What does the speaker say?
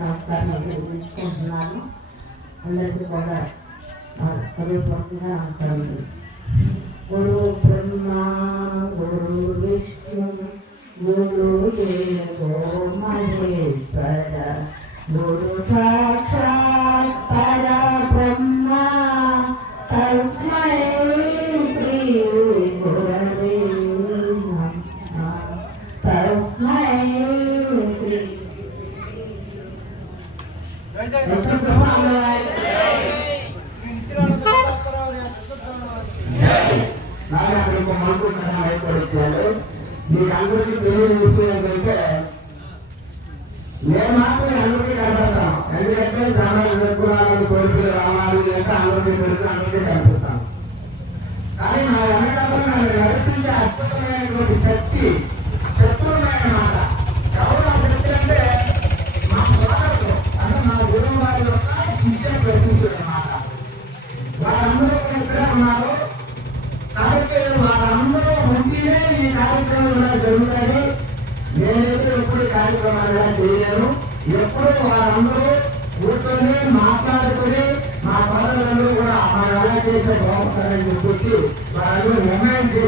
నమస్కారం తెలుసుకుంటున్నాను. అందరికీ కూడా హృదయపూర్వకంగా నమస్కారం. గురు బ్రహ్మ గురు విష్ణు గురు దేవో మహేశ్వర గురు సాక్షాత్ పరబ్రహ్మ తస్మై శ్రీ గురవే నమః. తస్మై మీకు అందరికీ తెలియజేసేందుకంటే నేను మాత్రమే అందరికీ కనపడతాను. ఎందుకంటే సమాజాలను కోరికలు రావాలి అంటే అందరికీ తెలుసు, అందరికీ కనిపిస్తాను. కానీ నా వెనకాల నన్ను నడిపించే అద్భుతమైనటువంటి శక్తులమైన మాట ఎవరు ఆ శక్తి అంటే మా సోదరులు అంటే మా గురువు వారి యొక్క శిష్య ప్రశ్నించుడు అన్నమాట. వారందరూ ఇక్కడే ఉన్నారు కాబట్టి వారందరూ మంచిగా ఈ కార్యక్రమాలు జరుగుతాయి. నేనైతే ఎప్పుడు కార్యక్రమాలు చేయలేను. ఎప్పుడు వారందరూ కూర్చొని మాట్లాడుకుని మా పనులందరూ కూడా మనం ఎలా చేస్తే బాగుంటారని చెప్పేసి వారందరూ నిర్ణయం చేసి